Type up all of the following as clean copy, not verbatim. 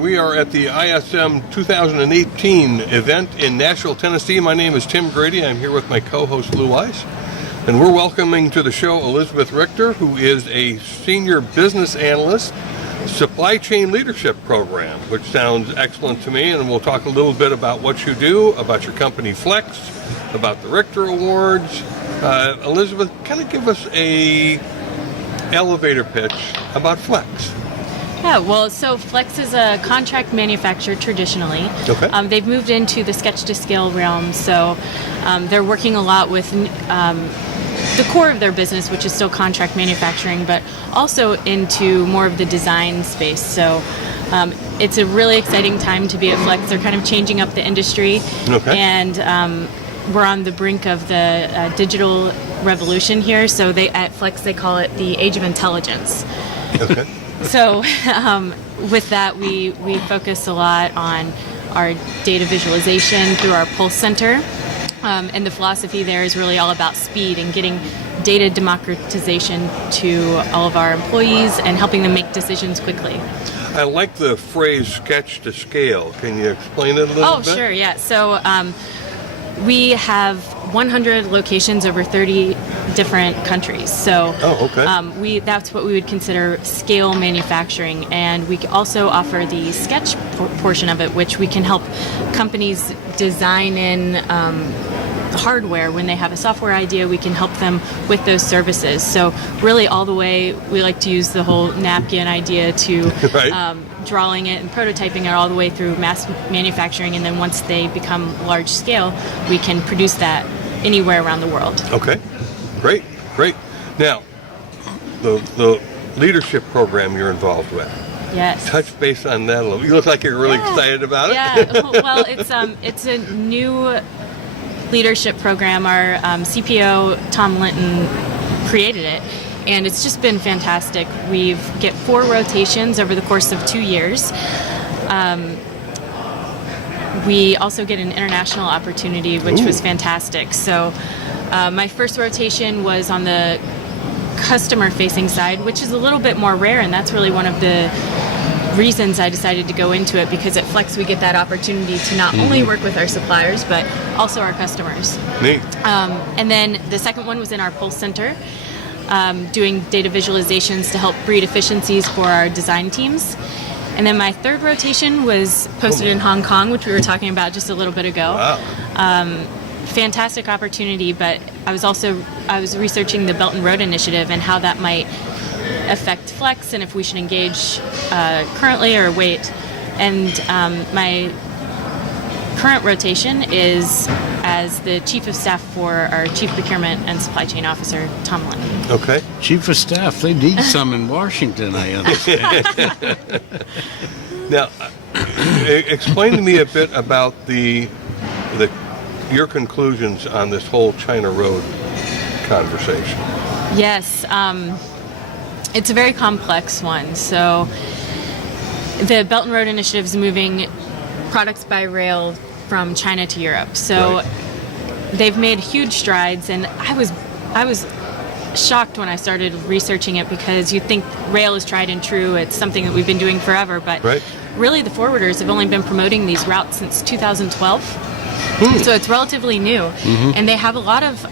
we are at the ISM 2018 event in Nashville, Tennessee. My name is Tim Grady. I'm here with my co-host Lou Weiss. And we're welcoming to the show Elizabeth Richter, who is a senior business analyst, supply chain leadership program, which sounds excellent to me. And we'll talk a little bit about what you do, about your company Flex, about the Richter Awards. Elizabeth, kind of give us a elevator pitch about Flex. Yeah, well, so Flex is a contract manufacturer traditionally. Okay. They've moved into the sketch-to-scale realm, so they're working a lot with the core of their business, which is still contract manufacturing, but also into more of the design space. So it's a really exciting time to be at Flex. They're kind of changing up the industry, Okay. and we're on the brink of the digital revolution here. So at Flex, they call it the age of intelligence. Okay. So with that, we focus a lot on our data visualization through our Pulse Center. And the philosophy there is really all about speed and getting data democratization to all of our employees and helping them make decisions quickly. I like the phrase sketch to scale. Can you explain it a little bit? Oh, sure, yeah. So we have 100 locations over 30 different countries. So that's what we would consider scale manufacturing. And we also offer the sketch portion of it, which we can help companies design in hardware. When they have a software idea, we can help them with those services. So really all the way, we like to use the whole napkin idea to Right. drawing it and prototyping it all the way through mass manufacturing. And then once they become large scale, we can produce that anywhere around the world. Okay. Great. Now, the leadership program you're involved with. Yes. Touch base on that a little. You look like you're really excited about it. Yeah. Well, it's a new leadership program. Our CPO Tom Linton created it, and it's just been fantastic. We get 4 rotations over the course of 2 years. We also get an international opportunity, which was fantastic. So my first rotation was on the customer-facing side, which is a little bit more rare, and that's really one of the reasons I decided to go into it, because at Flex we get that opportunity to not only work with our suppliers, but also our customers. Neat. And then the second one was in our Pulse Center, doing data visualizations to help breed efficiencies for our design teams. And then my third rotation was posted in Hong Kong, which we were talking about just a little bit ago. Wow. Fantastic opportunity, but I was researching the Belt and Road Initiative and how that might affect Flex and if we should engage currently or wait. And my current rotation is as the Chief of Staff for our Chief Procurement and Supply Chain Officer, Tom Linton. Okay. Chief of Staff, they need some in Washington, I understand. Now, explain to me a bit about your conclusions on this whole China Road conversation. Yes, it's a very complex one. So the Belt and Road Initiative is moving products by rail from China to Europe. So they've made huge strides, and I was shocked when I started researching it, because you think rail is tried and true. It's something that we've been doing forever, but really the forwarders have only been promoting these routes since 2012. So it's relatively new, and they have a lot of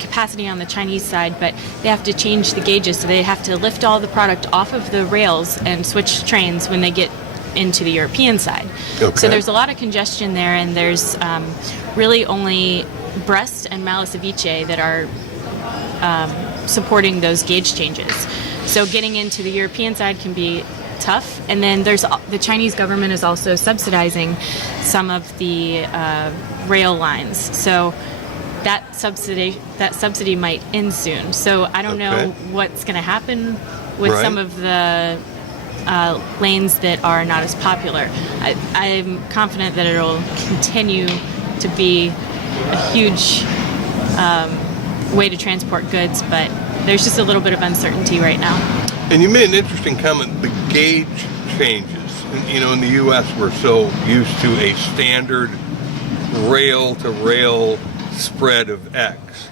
capacity on the Chinese side, but they have to change the gauges, so they have to lift all the product off of the rails and switch trains when they get into the European side. Okay. So there's a lot of congestion there, and there's really only Brest and Mala Ceviche that are supporting those gauge changes. So getting into the European side can be tough, and then the Chinese government is also subsidizing some of the rail lines. So that subsidy might end soon. So I don't know what's going to happen with some of the lanes that are not as popular. I'm confident that it'll continue to be a huge way to transport goods, but there's just a little bit of uncertainty right now. And you made an interesting comment, the gauge changes. You know, in the U.S. we're so used to a standard rail-to-rail spread of X.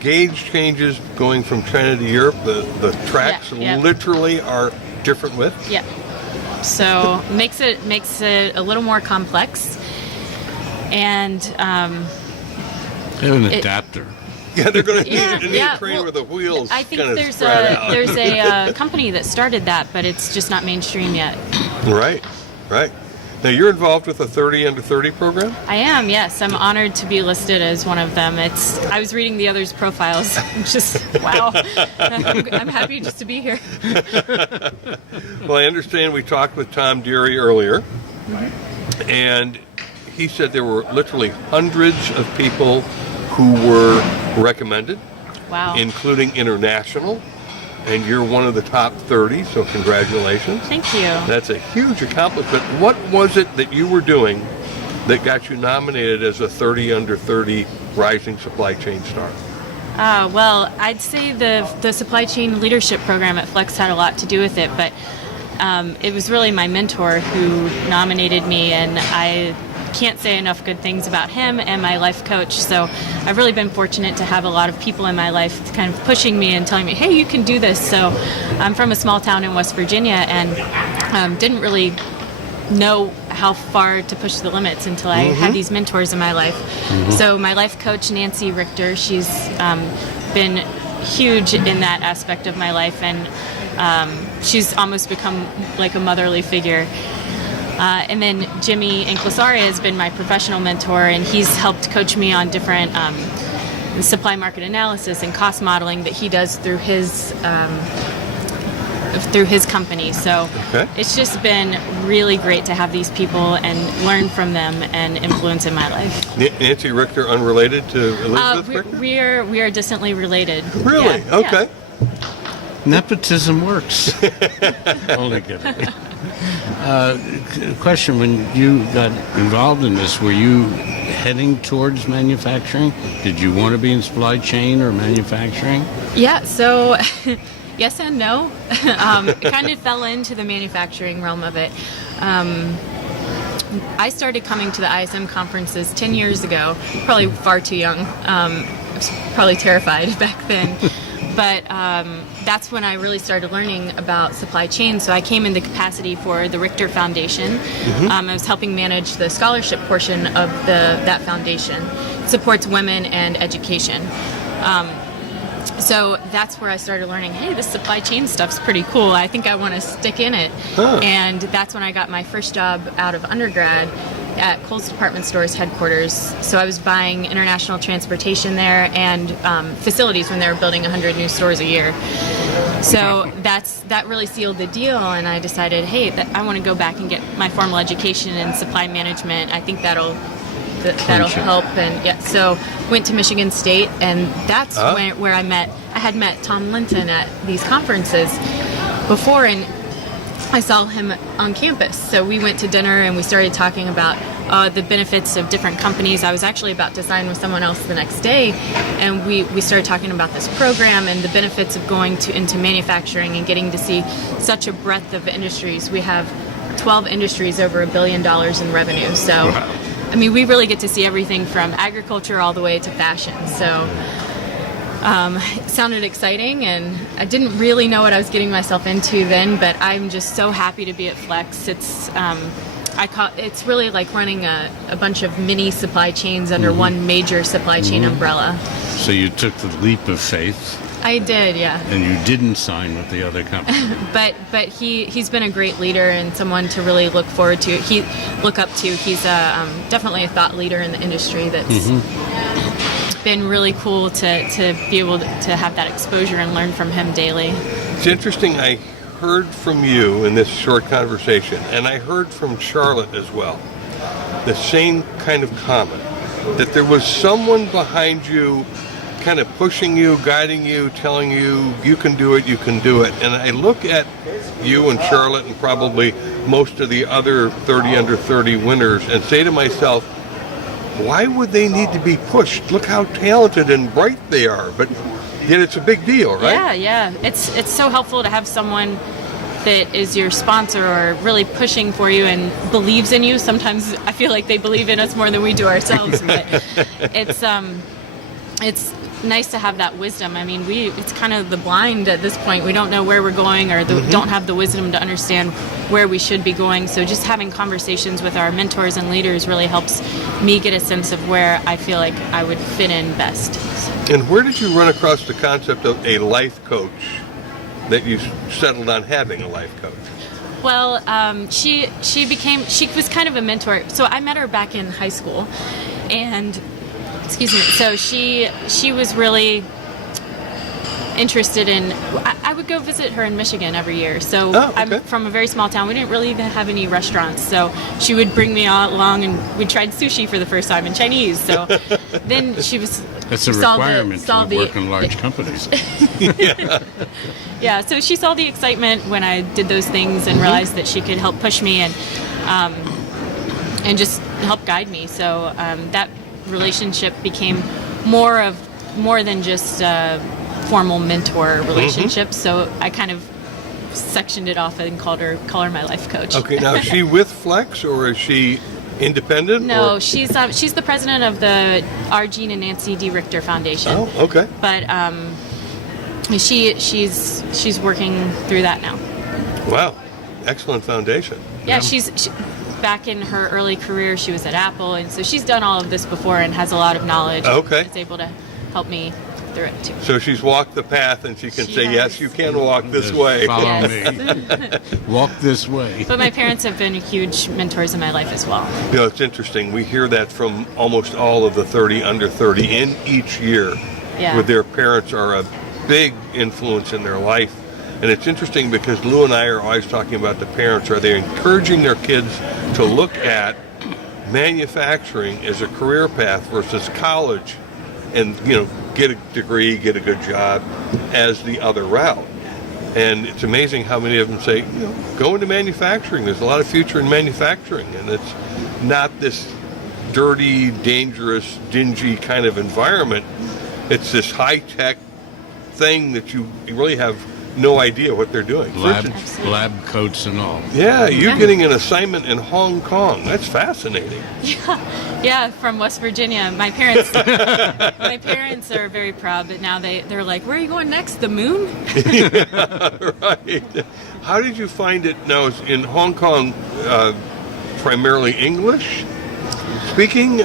Gauge changes going from China to Europe, the tracks literally are different widths? Yeah. so makes it a little more complex. And They have an adapter. Yeah, they're going to need yeah, a train well, where the wheels I think kind of there's spread out. there's a company that started that, but it's just not mainstream yet. Right. Now, you're involved with the 30 Under 30 program? I am, yes. I'm honored to be listed as one of them. I was reading the others' profiles. Just, wow. I'm happy just to be here. Well, I understand we talked with Tom Deary earlier, and he said there were literally hundreds of people who were recommended, Wow. including international, and you're one of the top 30, so congratulations. Thank you. That's a huge accomplishment. What was it that you were doing that got you nominated as a 30 Under 30 Rising Supply Chain Star? Well, I'd say the supply chain leadership program at Flex had a lot to do with it, but it was really my mentor who nominated me, and I can't say enough good things about him and my life coach. So I've really been fortunate to have a lot of people in my life kind of pushing me and telling me, hey, you can do this. So I'm from a small town in West Virginia and didn't really know how far to push the limits until I had these mentors in my life. So my life coach, Nancy Richter, she's been huge in that aspect of my life, and she's almost become like a motherly figure. And then Jimmy Inclasaria has been my professional mentor, and he's helped coach me on different supply market analysis and cost modeling that he does through his company. So it's just been really great to have these people and learn from them and influence in my life. Nancy Richter, unrelated to Elizabeth Richter? We are distantly related. Really? Yeah, Okay. Nepotism works. Only kidding. Question, when you got involved in this, were you heading towards manufacturing? Did you want to be in supply chain or manufacturing? Yeah, so yes and no. It kind of fell into the manufacturing realm of it. I started coming to the ISM conferences 10 years ago, probably far too young. I was probably terrified back then. But that's when I really started learning about supply chain. So I came in the capacity for the Richter Foundation. I was helping manage the scholarship portion of that foundation. It supports women and education. So that's where I started learning, hey, this supply chain stuff's pretty cool. I think I want to stick in it. And that's when I got my first job out of undergrad at Kohl's Department Stores headquarters. So I was buying international transportation there and facilities when they were building 100 new stores a year. So that really sealed the deal, and I decided, hey, I want to go back and get my formal education in supply management. I think that'll help. And yeah, so went to Michigan State, and that's where I had met Tom Linton at these conferences before, and I saw him on campus. So we went to dinner and we started talking about the benefits of different companies. I was actually about to sign with someone else the next day, and we started talking about this program and the benefits of going into manufacturing and getting to see such a breadth of industries. We have 12 industries over $1 billion in revenue. So, wow. I mean, we really get to see everything from agriculture all the way to fashion. So it sounded exciting, and I didn't really know what I was getting myself into then, but I'm just so happy to be at Flex. It's really like running a bunch of mini supply chains under one major supply chain umbrella. So you took the leap of faith. I did, yeah. And you didn't sign with the other company. but he's been a great leader and someone to really look up to. He's definitely a thought leader in the industry that's been really cool to be able to have that exposure and learn from him daily. It's interesting. I heard from you in this short conversation, and I heard from Charlotte as well, the same kind of comment, that there was someone behind you kind of pushing you, guiding you, telling you, you can do it, you can do it. And I look at you and Charlotte and probably most of the other 30 under 30 winners and say to myself, why would they need to be pushed? Look how talented and bright they are. But yet it's a big deal, right? Yeah. It's so helpful to have someone that is your sponsor or really pushing for you and believes in you. Sometimes I feel like they believe in us more than we do ourselves. But it's nice to have that wisdom. I mean, it's kind of the blind at this point. We don't know where we're going, or don't have the wisdom to understand where we should be going. So just having conversations with our mentors and leaders really helps me get a sense of where I feel like I would fit in best. And where did you run across the concept of a life coach that you settled on having a life coach? Well, she was kind of a mentor. So I met her back in high school, and so she was really interested in. I would go visit her in Michigan every year. So I'm from a very small town. We didn't really even have any restaurants. So she would bring me all along, and we tried sushi for the first time and Chinese. So then she was. That's a requirement to work in large companies. Yeah, so she saw the excitement when I did those things and realized that she could help push me and just help guide me. So that relationship became more than just a formal mentor relationship. So I kind of sectioned it off and call her my life coach. Okay, now is she with Flex or is she independent? No, or? she's the president of the R. Gene and Nancy D. Richter Foundation. Oh, okay. But she's working through that now. Wow, excellent foundation. Yeah, she back in her early career, she was at Apple, and so she's done all of this before and has a lot of knowledge. Okay. It's able to help me through it too. So she's walked the path, and she can say, has. yes, you can walk this way. Follow me. Walk this way. But my parents have been huge mentors in my life as well. You know, it's interesting. We hear that from almost all of the 30 under 30 in each year, Yeah. where their parents are a big influence in their life. And it's interesting because Lou and I are always talking about the parents. Are they encouraging their kids to look at manufacturing as a career path versus college and, get a degree, get a good job as the other route? And it's amazing how many of them say, go into manufacturing. There's a lot of future in manufacturing. And it's not this dirty, dangerous, dingy kind of environment. It's this high-tech thing that you really have no idea what they're doing. Lab coats and all. Yeah, you're getting an assignment in Hong Kong. That's fascinating. Yeah, from West Virginia. My parents are very proud, but now they're like, where are you going next? The moon? Right. How did you find it now in Hong Kong? Primarily English speaking?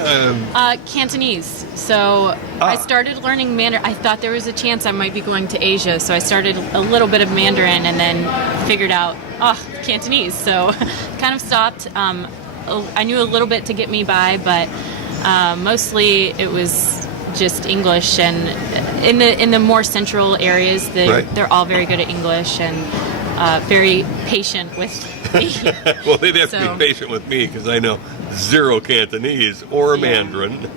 Cantonese. So I started learning Mandarin. I thought there was a chance I might be going to Asia, so I started a little bit of Mandarin and then figured out, Cantonese. So kind of stopped. I knew a little bit to get me by, but mostly it was just English. And in the more central areas, they're all very good at English and very patient with me. Well, they'd have to be patient with me because I know zero Cantonese or Mandarin.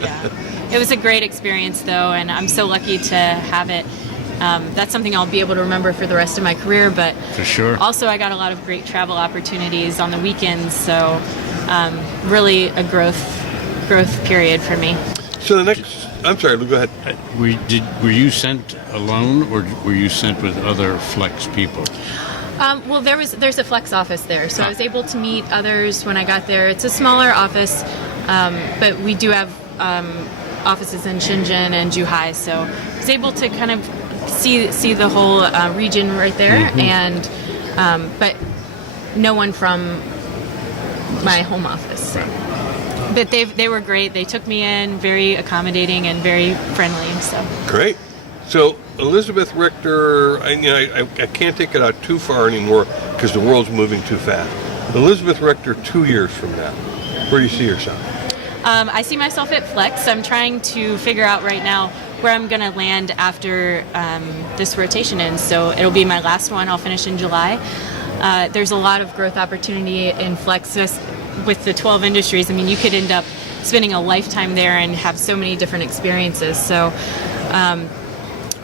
Yeah. It was a great experience, though, and I'm so lucky to have it. That's something I'll be able to remember for the rest of my career, but for sure. Also, I got a lot of great travel opportunities on the weekends, so really a growth period for me. So I'm sorry, Lou, go ahead. Were you sent alone, or were you sent with other Flex people? Well, there's a Flex office there, so I was able to meet others when I got there. It's a smaller office, but we do have offices in Shenzhen and Zhuhai, so I was able to kind of see the whole region right there, and but no one from my home office. But they were great. They took me in, very accommodating and very friendly. So great. So Elizabeth Richter, I can't take it out too far anymore because the world's moving too fast. Elizabeth Richter, 2 years from now, where do you see yourself? I see myself at Flex. I'm trying to figure out right now where I'm going to land after this rotation ends. So it'll be my last one. I'll finish in July. There's a lot of growth opportunity in Flex with the 12 industries. I mean, you could end up spending a lifetime there and have so many different experiences. So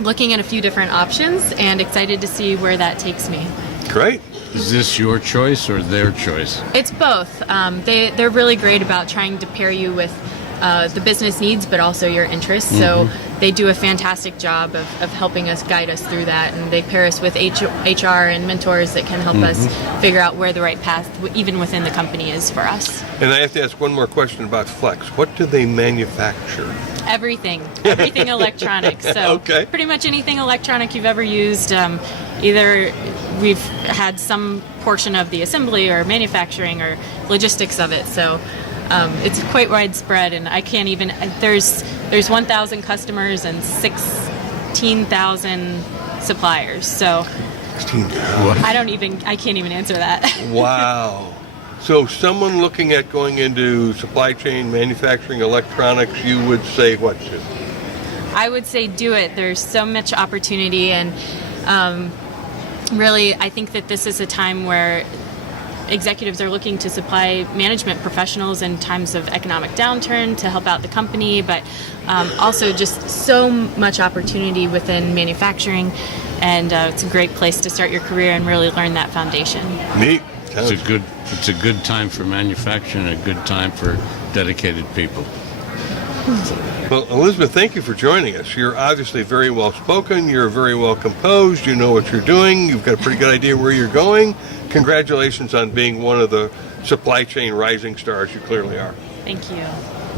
looking at a few different options and excited to see where that takes me. Great. Is this your choice or their choice? It's both. They're really great about trying to pair you with the business needs, but also your interests. So they do a fantastic job of helping us, guide us through that, and they pair us with HR and mentors that can help us figure out where the right path, even within the company, is for us. And I have to ask one more question about Flex. What do they manufacture? Everything electronic. So Okay. pretty much anything electronic you've ever used. Either we've had some portion of the assembly or manufacturing or logistics of it. So it's quite widespread, and I can't even. There's 1,000 customers and 16,000 suppliers. So 16,000. I can't even answer that. Wow. So someone looking at going into supply chain, manufacturing, electronics, you would say what to? I would say do it. There's so much opportunity, and really, I think that this is a time where executives are looking to supply management professionals in times of economic downturn to help out the company, but also just so much opportunity within manufacturing, and it's a great place to start your career and really learn that foundation. Neat. It's a good time for manufacturing, a good time for dedicated people. Well, Elizabeth, thank you for joining us. You're obviously very well spoken. You're very well composed. You know what you're doing. You've got a pretty good idea where you're going. Congratulations on being one of the supply chain rising stars. You clearly are. Thank you.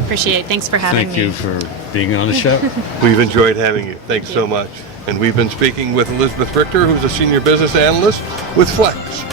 Appreciate it. Thanks for having me. Thank you for being on the show. We've enjoyed having you. Thanks so much. And we've been speaking with Elizabeth Richter, who's a senior business analyst with Flex.